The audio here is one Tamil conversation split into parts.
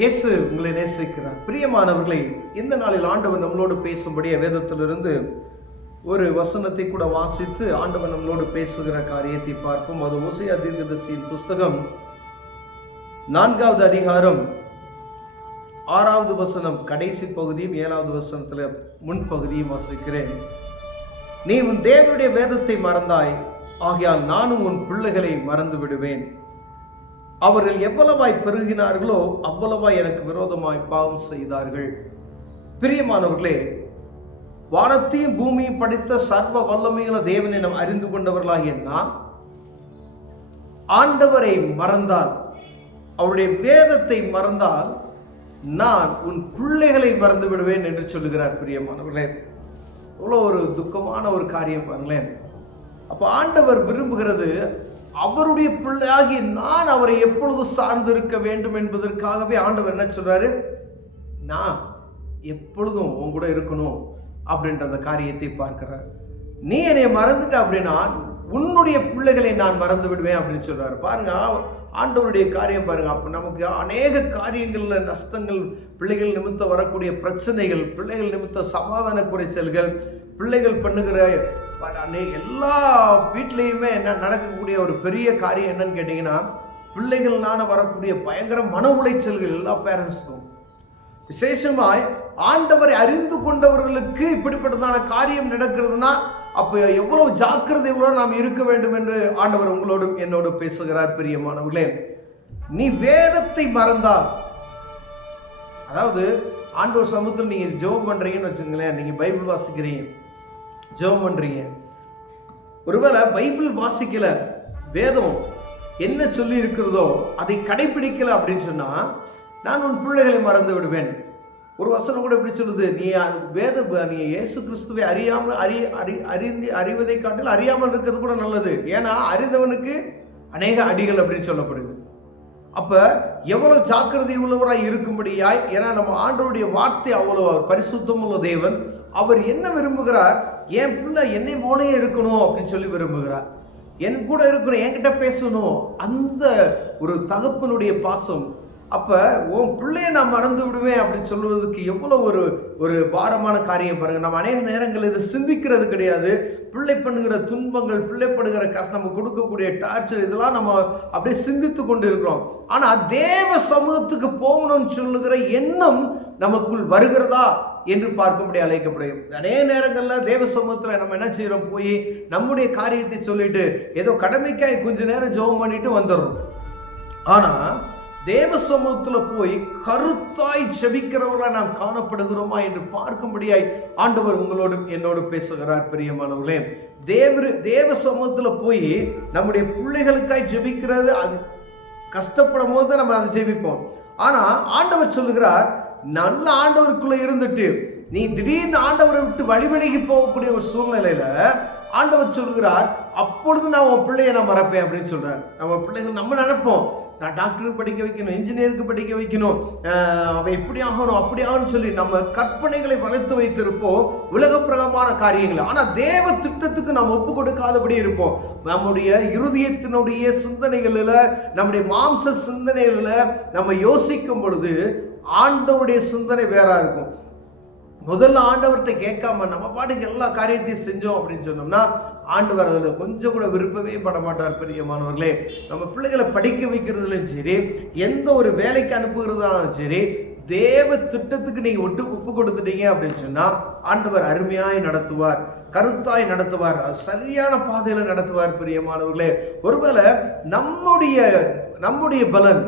இயேசு உங்களை நேசிக்கிறார். பிரியமானவர்களை, இந்த நாளில் ஆண்டவர் நம்மளோடு பேசும்படிய வேதத்திலிருந்து ஒரு வசனத்தை கூட வாசித்து ஆண்டவர் நம்மளோடு பேசுகிற காரியத்தை பார்ப்போம். அது ஓசியா தீர்க்கதரிசியின் புஸ்தகம் 4வது அதிகாரம் 6வது வசனம் கடைசி பகுதியும் 7வது வசனத்தில் முன்பகுதியும் வாசிக்கிறேன். நீ உன் தேவனுடைய வேதத்தை மறந்தாய், ஆகையால் நானும் உன் பிள்ளைகளை மறந்து விடுவேன். அவர்கள் எவ்வளவாய் பெருகினார்களோ அவ்வளவாய் எனக்கு விரோதமாய் பாவம் செய்தார்கள். பிரியமானவர்களே, வானத்தையும் பூமியும் படைத்த சர்வ வல்லமையுள்ள தேவனை நாம் அறிந்து கொண்டவர்களாகிய நாம் ஆண்டவரை மறந்தால், அவருடைய வேதத்தை மறந்தால், நான் உன் பிள்ளைகளை மறந்து விடுவேன் என்று சொல்லுகிறார். பிரியமானவர்களே, இவ்வளோ ஒரு துக்கமான ஒரு காரியம் பாருங்களேன். அப்போ ஆண்டவர் விரும்புகிறது, அவருடைய பிள்ளையாகி நான் அவரை எப்பொழுது சார்ந்து இருக்க வேண்டும் என்பதற்காகவே ஆண்டவர் என்ன சொல்றாரு, நான் எப்பொழுதும் உன் கூட இருக்கணும் அப்படின்ற அந்த காரியத்தை பார்க்கிறார். நீ என்னை மறந்துட்ட அப்படின்னா உன்னுடைய பிள்ளைகளை நான் மறந்து விடுவேன் அப்படின்னு சொல்றாரு. பாருங்க, ஆண்டவருடைய காரியம் பாருங்க. அப்ப நமக்கு அநேக காரியங்கள்ல நஷ்டங்கள், பிள்ளைகள் நிமித்தம் வரக்கூடிய பிரச்சனைகள், பிள்ளைகள் நிமித்த சமாதான குறைச்சல்கள், பிள்ளைகள் பண்ணுகிற எல்லா வீட்லேயுமே என்ன நடக்கக்கூடிய ஒரு பெரிய காரியம் என்னன்னு கேட்டீங்கன்னா, பிள்ளைகள்னால வரக்கூடிய பயங்கர மன உளைச்சல்கள் எல்லா பேரண்ட்ஸுக்கும். விசேஷமாய் ஆண்டவரை அறிந்து கொண்டவர்களுக்கு இப்படிப்பட்டதான காரியம் நடக்கிறதுனா அப்போ எவ்வளவு ஜாக்கிரதையோடு நாம் இருக்க வேண்டும் என்று ஆண்டவர் உங்களோடும் என்னோடு பேசுகிறார். பிரியமானவர்களே, நீ வேதத்தை மறந்தால், அதாவது ஆண்டவர் சமூகத்தில் நீங்கள் ஜெபம் பண்றீங்கன்னு வச்சுங்களேன், நீங்க பைபிள் வாசிக்கிறீங்க, ஜெபம் பண்றீங்க, ஒருவேளை பைபிள் வாசிக்கல, வேதம் என்ன சொல்லி இருக்கிறதோ அதை கடைபிடிக்கல அப்படின்னு சொன்னா, நான் உன் பிள்ளைகளை மறந்து விடுவேன். ஒரு வசனம் கூட எப்படி சொல்லுது, நீ இயேசு கிறிஸ்துவை அறிவதை காட்டில் அறியாமல் இருக்கிறது கூட நல்லது. ஏன்னா அறிந்தவனுக்கு அநேக அடிகள் அப்படின்னு சொல்லப்படுது. அப்ப எவ்வளவு ஜாக்கிரதை உள்ளவராய் இருக்கும்படியாய், ஏன்னா நம்ம ஆண்டவருடைய வார்த்தை அவ்வளவு அவர் பரிசுத்தம் உள்ள தேவன். அவர் என்ன விரும்புகிறார், என் பிள்ளை என்னை போலயே இருக்கணும் அப்படின்னு சொல்லி விரும்புகிறார். என் கூட இருக்கணும், என்கிட்ட பேசணும், அந்த ஒரு தகப்பனுடைய பாசம். அப்ப உன் பிள்ளைய நான் மறந்து விடுவேன் அப்படின்னு சொல்வதற்கு எவ்வளவு ஒரு பாரமான காரியம் பாருங்க. நம்ம அநேக நேரங்கள் இதை சிந்திக்கிறது கிடையாது. பிள்ளை பண்ணுகிற துன்பங்கள், பிள்ளைப்படுகிற கஷ்டம், நம்ம கொடுக்கக்கூடிய டார்ச்சர், இதெல்லாம் நம்ம அப்படியே சிந்தித்து கொண்டு இருக்கிறோம். ஆனா தேவ சமூகத்துக்கு போகணும்னு சொல்லுகிற எண்ணம் நமக்குள் வருகிறதா என்று பார்க்கும்படி அழைக்கப்படும். அநேக நேரங்களில் தேவ சமூகத்தில் நம்ம என்ன செய்யறோம், போய் நம்முடைய காரியத்தை சொல்லிட்டு ஏதோ கடமைக்காய் கொஞ்ச நேரம் ஜெபம் பண்ணிட்டு வந்துடுறோம். ஆனா தேவ சமூகத்தில் போய் கருத்தாய் ஜெபிக்கிறவர்களா நாம் காணப்படுகிறோமா என்று பார்க்கும்படியாய் ஆண்டவர் உங்களோடும் என்னோடு பேசுகிறார். பிரியமானவர்களே, தேவ சமூகத்தில் போய் நம்முடைய பிள்ளைகளுக்காய் ஜெபிக்கிறது, அது கஷ்டப்படும் போது நம்ம அதை ஜெபிப்போம். ஆனா ஆண்டவர் சொல்லுகிறார், நல்ல ஆண்டவருக்குள்ள இருந்துட்டு நீ திடீர்னு ஆண்டவரை விட்டு வழிவிலகி போகக்கூடிய ஒரு சூழ்நிலையில ஆண்டவர் சொல்லுகிறார், அப்பொழுது நான் உன் பிள்ளைய நான் மறப்பேன் அப்படின்னு சொல்றாரு. நம்ம பிள்ளைகள் நம்ம நினைப்போம், நான் டாக்டருக்கு படிக்க வைக்கணும், இன்ஜினியருக்கு படிக்க வைக்கணும், அவன் எப்படி ஆகணும் அப்படி ஆகணும்னு சொல்லி நம்ம கற்பனைகளை வளர்த்து வைத்திருப்போம், உலக பிரகமான காரியங்கள். ஆனா தேவ திட்டத்துக்கு நாம் ஒப்பு கொடுக்காதபடி இருப்போம். நம்முடைய இருதயத்தினுடைய சிந்தனைகளில், நம்முடைய மாம்ச சிந்தனைகளில் நம்ம யோசிக்கும் பொழுது ஆண்டவருடைய சிந்தனை வேறா இருக்கும். முதல்ல ஆண்டவர்கிட்ட கேட்காம நம்ம பாட்டுக்கு எல்லா காரியத்தையும் செஞ்சோம் அப்படின்னு சொன்னோம்னா ஆண்டவர் அதில் கொஞ்சம் கூட விருப்பவே பட மாட்டார். பிரியமானவர்களே, நம்ம பிள்ளைகளை படிக்க வைக்கிறதுலையும் சரி, எந்த ஒரு வேலைக்கு அனுப்புகிறதாலும் சரி, தேவ திட்டத்துக்கு நீங்க ஒப்பு கொடுத்துட்டீங்க அப்படின்னு சொன்னா ஆண்டவர் அருமையாய் நடத்துவார், கருத்தாய் நடத்துவார், சரியான பாதையில நடத்துவார். பிரியமானவர்களே, ஒருவேளை நம்முடைய பலன்,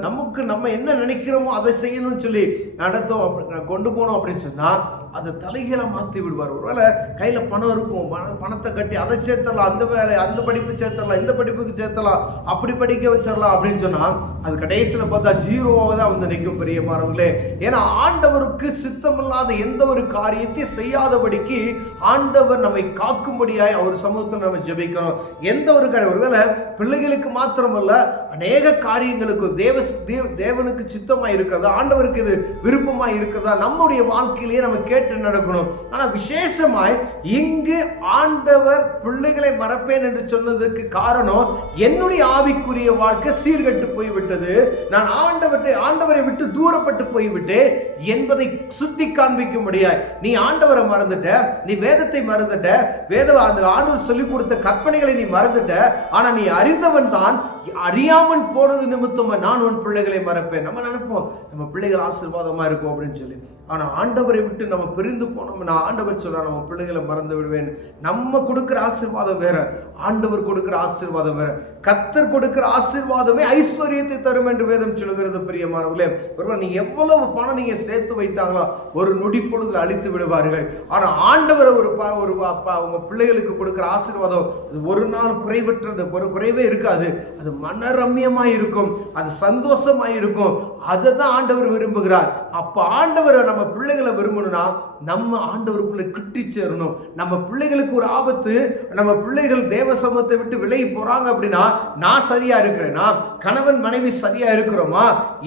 நம்ம என்ன நினைக்கிறோமோ அதை செய்யணும்னு சொல்லி கொண்டு போனோம் அப்படின்னு சொன்னா அதை தலைகீழ மாற்றி விடுவார். ஒருவேளை கையில பணம் இருக்கும், பணத்தை கட்டி அதை சேர்த்தலாம், அந்த வேலை, அந்த படிப்பு சேர்த்தலாம், இந்த படிப்புக்கு சேர்த்தலாம், அப்படி படிக்க வச்சிடலாம் அப்படின்னு சொன்னா அது கடைசியில் பார்த்தா ஜீரோவாக தான் வந்து நிற்கும். பிரியமானவர்களே, ஏன்னா ஆண்டவருக்கு சித்தமில்லாத எந்த ஒரு காரியத்தை செய்யாதபடிக்கு ஆண்டவர் நம்மை காக்கும்படியாய் அவர் சமூகத்தில் நம்ம ஜெபிக்கிறோம். எந்த ஒரு காரியம், ஒருவேளை பிள்ளைகளுக்கு மாத்திரமல்ல, அநேக காரியங்களுக்கு தேவனுக்கு சித்தமாக இருக்கிறதா, ஆண்டவருக்கு இது விருப்பமாக இருக்கிறதா, நம்முடைய வாழ்க்கையிலேயே நம்ம கேட்டு நடக்கணும். ஆனா விசேஷமாய் இங்கு ஆண்டவர் பிள்ளைகளை மறப்பேன் என்று சொன்னதுக்கு காரணம், என்னுடைய ஆவிக்குரிய வாழ்க்கை சீர்கெட்டு போய்விட்டது, நான் ஆண்டவரை விட்டு தூரப்பட்டு போய்விட்டேன் என்பதை சுட்டி காண்பிக்க முடியாது. நீ ஆண்டவரை மறந்துட்ட, நீ வேதத்தை மறந்துட்ட, அந்த ஆண்டவர் சொல்லிக் கொடுத்த கற்பனைகளை நீ மறந்துட்ட. ஆனா நீ அறிந்தவன் தான், அறியாமல் போனது நிமித்தமா நான் உன் பிள்ளைகளை மறப்பேன். நம்ம நினைப்போம் நம்ம பிள்ளைகள் ஆசீர்வாதமா இருக்கும் அப்படின்னு சொல்லி. ஆனா ஆண்டவரை விட்டு நம்ம பிரிந்து போனோம்னா ஆண்டவர் சொல்றா நம்ம பிள்ளைகளை மறந்து விடுவேன். நம்ம கொடுக்கிற ஆசீர்வாதம் வேற, ஆண்டவர் கொடுக்கிற ஆசீர்வாதம் வேற. கர்த்தர் கொடுக்கிற ஆசீர்வாதமே ஐஸ்வர்யத்தை தரும் என்று வேதம் சொல்லுகிறது. பிரியமானவர்களே, ஒருவர் நீங்க எவ்வளவு பணம் நீங்க சேர்த்து வைத்தாங்களோ ஒரு நொடி பொழுதுல அழித்து விடுவார்கள். ஆனா ஆண்டவர் உங்க பிள்ளைகளுக்கு கொடுக்கிற ஆசீர்வாதம் ஒரு நாள் குறைவற்றது, ஒரு குறைவே இருக்காது. அது மனரம்யமாய் இருக்கும், அது சந்தோஷமாய் இருக்கும். அதை தான் ஆண்டவர் விரும்புகிறார். அப்ப ஆண்டவரை நம்ம பிள்ளைகளை விரும்பணும்னா நம்ம ஆண்டவருக்குள்ள கிட்டி சேரணும். நம்ம பிள்ளைகளுக்கு ஒரு ஆபத்து, நம்ம பிள்ளைகள் தேவ சமூகத்தை விட்டு விலகி போறாங்க அப்படின்னா நான் சரியா இருக்கிறேனா, கணவன் மனைவி சரியா இருக்கிறோமா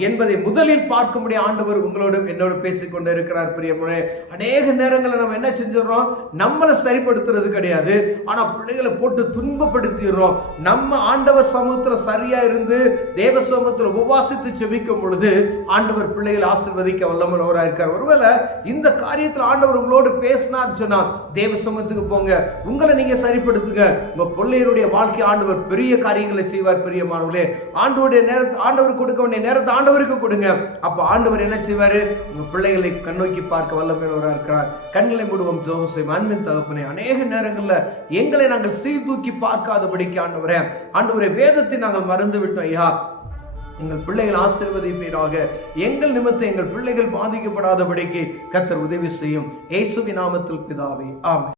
என்பதை முதலில் பார்க்கும்படி ஆண்டவர் உங்களோடும் என்னோட பேசிக்கொண்டே இருக்கிறார். பிரியமுறை, அநேக நேரங்களில் நம்ம என்ன செஞ்சிடறோம், நம்மளை சரிப்படுத்துறது கிடையாது, ஆனா பிள்ளைகளை போட்டு துன்பப்படுத்திடுறோம். நம்ம ஆண்டவர் சமூகத்தில் சரியா இருந்து தேவ சமூகத்தில் உபவாசித்து செபிக்கும் பொழுது ஆண்டவர் பிள்ளைகளை ஆசீர்வதிக்க வல்லமையுள்ளவராக இருக்கார். ஒருவேளை இந்த காரியத்தில் ஆண்டவர் உங்களோடு பேசினார் சொன்னா தேவ சமூகத்துக்கு போங்க, உங்களை நீங்க சரிப்படுத்துங்க. உங்க பிள்ளைகளுடைய வாழ்க்கை ஆண்டவர் பெரிய காரியங்களை செய்வார். பிரியமானவர்களே, ஆண்டவர் கொடுக்க வேண்டிய நேரத்தை ஆண்டவருக்கு கொடுங்க. அப்ப ஆண்டவர் என்ன செய்வாரு, உங்க பிள்ளைகளை கண்ணோக்கி பார்க்க வல்லமையுள்ளவராக இருக்கிறார். கண்களை மூடுவோம், ஜெபம் செய்வோம். அன்பின் தகப்பனே, அநேக நேரங்களில் எங்களை நாங்கள் சீர்தூக்கி பார்க்காதபடிக்கு ஆண்டவரே வேதத்தை நாங்கள் மறந்து விட்டோம். ஐயா, எங்கள் பிள்ளைகள் ஆசீர்வதிப்பீராக. எங்கள் நிமித்தம் எங்கள் பிள்ளைகள் பாதிக்கப்படாதபடிக்கு கர்த்தர் உதவி செய்யும். இயேசுவின் நாமத்தில் பிதாவே, ஆமென்.